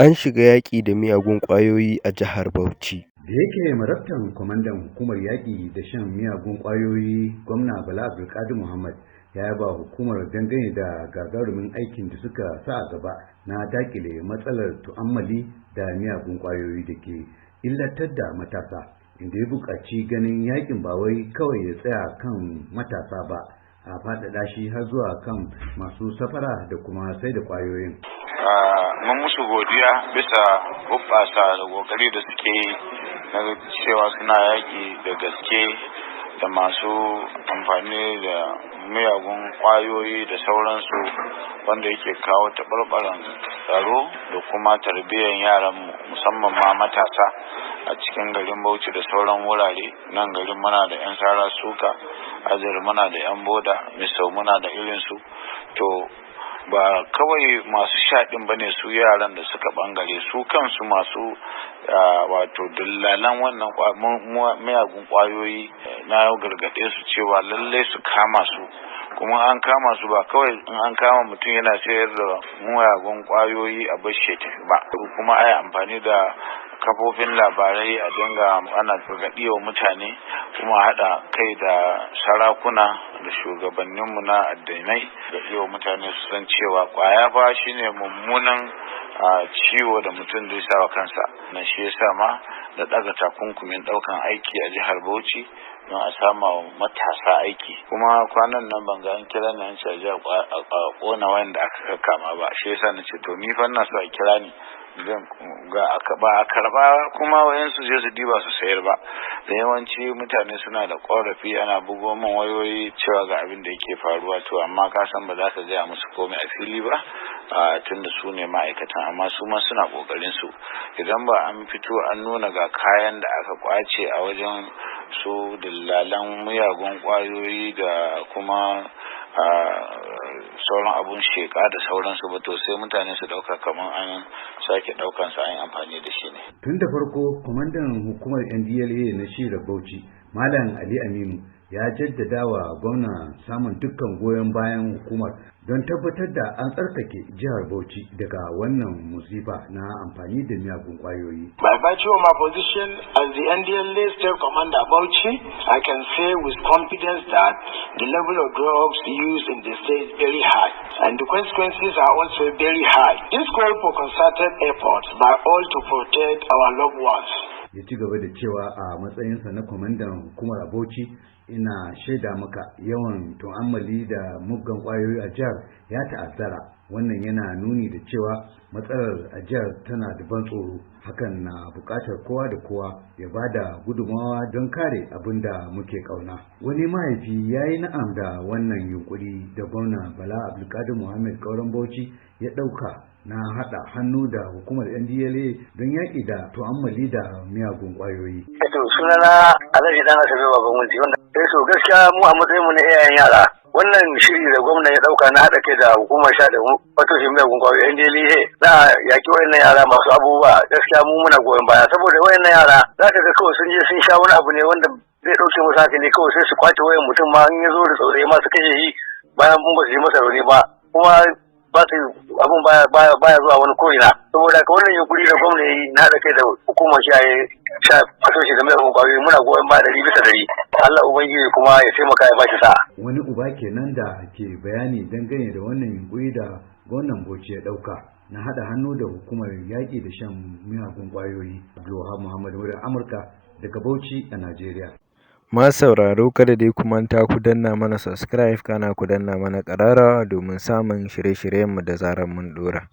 An shiga yaƙi da miyagun ƙwayoyi a jihar Bauchi. Da yake marabtan kwamandan hukumar yaƙi da shan miyagun ƙwayoyi, gwamna Bala Abdulkadir Muhammad ya yaba hukumar dangane da gagarumin aikin da suka sa a gaba na dakile matsalar tu'ammali da miyagun ƙwayoyi da ke illatar da matasa, inda ya buƙaci ganin yaƙin ba wai kawai ya tsaya kan matasa ba, a faɗaɗa shi har zuwa kan masu safara da kuma sai da ƙwayoyin. Mun musu godiya bisa hoɓɓasa da ƙoƙari da suke yi na cewa suna yaƙi da gaske da masu amfani da miyagun ƙwayoyi da sauransu, wanda yake kawo taɓarɓaran tsaro da kuma tarbiyyar yaran musamman ma matasa a cikin garin Bauchi da sauran wurare. Nan garin muna da 'yan sara suka, Azare muna da 'yan boda, Misau muna da irinsu. To ba kawai masu shaɗin bane su yaran da suka bangare, su kansu masu wato dillalan wannan miyagun ƙwayoyi na yau gargaɗe su cewa lallai su kama su, kuma an kama su ba kawai in an kama mutum yana sayar da miyagun ƙwayoyi a bashe tafi ba, kuma ai amfani da kafofin labarai a dinga ana gargaɗi wa mutane, kuma haɗa kai da sarakuna da shugabanninmu na addinai da wa mutane su san cewa ƙwaya fa shine mummunan ciwo da mutum zai sa wa kansa. Na shi yasa ma da ɗaga takunkumin ɗaukan aiki a jihar Bauchi don a sama wa matasa aiki. Kuma kwanan nan ban ga an kira ni an ce a ƙona wanda aka kama ba, shi yasa na ce to ni fa ina so a kira ni ba a karba kuma wayansu je su diba su sayar ba. Da yawanci mutane suna da korafi, ana bugo min wayoyi cewa ga abin da yake faruwa, to amma ka san ba za ka gaya musu komai a fili ba tunda su ne ma'aikatan, amma su ma suna kokarin su. Idan ba an fito an nuna ga kayan da aka kwace a wajen su dillalan miyagun kwayoyi da kuma sauran abun sheka da sauransu ba, to sai mutane su dauka kamar an sake daukan sa an amfani da shi ne. Tun da farko kwamandan hukumar NDLA na shirar Bauchi Malam Ali Aminu ya jaddada wa gwamna samun dukkan goyon bayan hukumar don tabbatar da an tsarkake jihar Bauchi daga wannan musifa na amfani da miyagun kwayoyi. By virtue of my position as the NDLA State Commander Bauchi, I can say with confidence that the level of drugs used in the state is very high, and the consequences are also very high. This call for concerted efforts by all to protect our loved ones. Ya ci gaba da cewa a matsayinsa na kwamandan hukumar Bauchi, ina shaida maka yawan tu'ammali da muggan kwayoyi a jihar ya ta'azzara. Wannan yana nuni da cewa matsalar a jihar tana da ban tsoro. Hakan na buƙatar kowa da kowa ya ba da gudunmawa don kare abin da muke ƙauna. Wani mahaifi ya yi na'am da wannan yunkuri da gwamna Bala Abdulkadir Muhammad Kauran Bauchi ya ɗauka na haɗa hannu da hukumar NDLA don yaƙi da tu'ammali da miyagun ƙwayoyi. Sunana Alhaji Dan Asabe Baban Wunti, wanda so gaskiya mu a matsayin mu na iyayen yara, wannan shiri da gwamna ya ɗauka na haɗa kai da hukumar sha da wato shi miyagun ƙwayoyi NDLA na yaƙi wayannan yara masu abubuwa, gaskiya mu muna goyon baya, saboda wayannan yara za ka ga kawai sun je sun sha wani abu ne wanda zai ɗauke musu hankali, kawai sai su kwace wayan mutum ma in ya zo da tsautsayi ma su kashe shi bayan mun ba su yi masa rauni ba, kuma ba su abun baya zuwa wani ko'ina. Saboda ka wannan yunkuri da gwamna yi na da kai da hukumar sha fasoshi da mai kwayoyi muna goyon ba 100%. Allah ubangiji kuma ya taimaka ya bashi sa'a. Wani uba kenan da ke bayani dangane da wannan yunkuri da gwamnan Bauchi ya dauka na hada hannu da hukumar yaƙi da shan miyagun kwayoyi. Abdulwahab Muhammad, wurin Amurka daga Bauchi a Najeriya. Ma sauraro kada dai ku manta ku danna mana subscribe, kana ku danna mana ƙararrawa domin samun shirye-shiryenmu da zarar mun ɗora.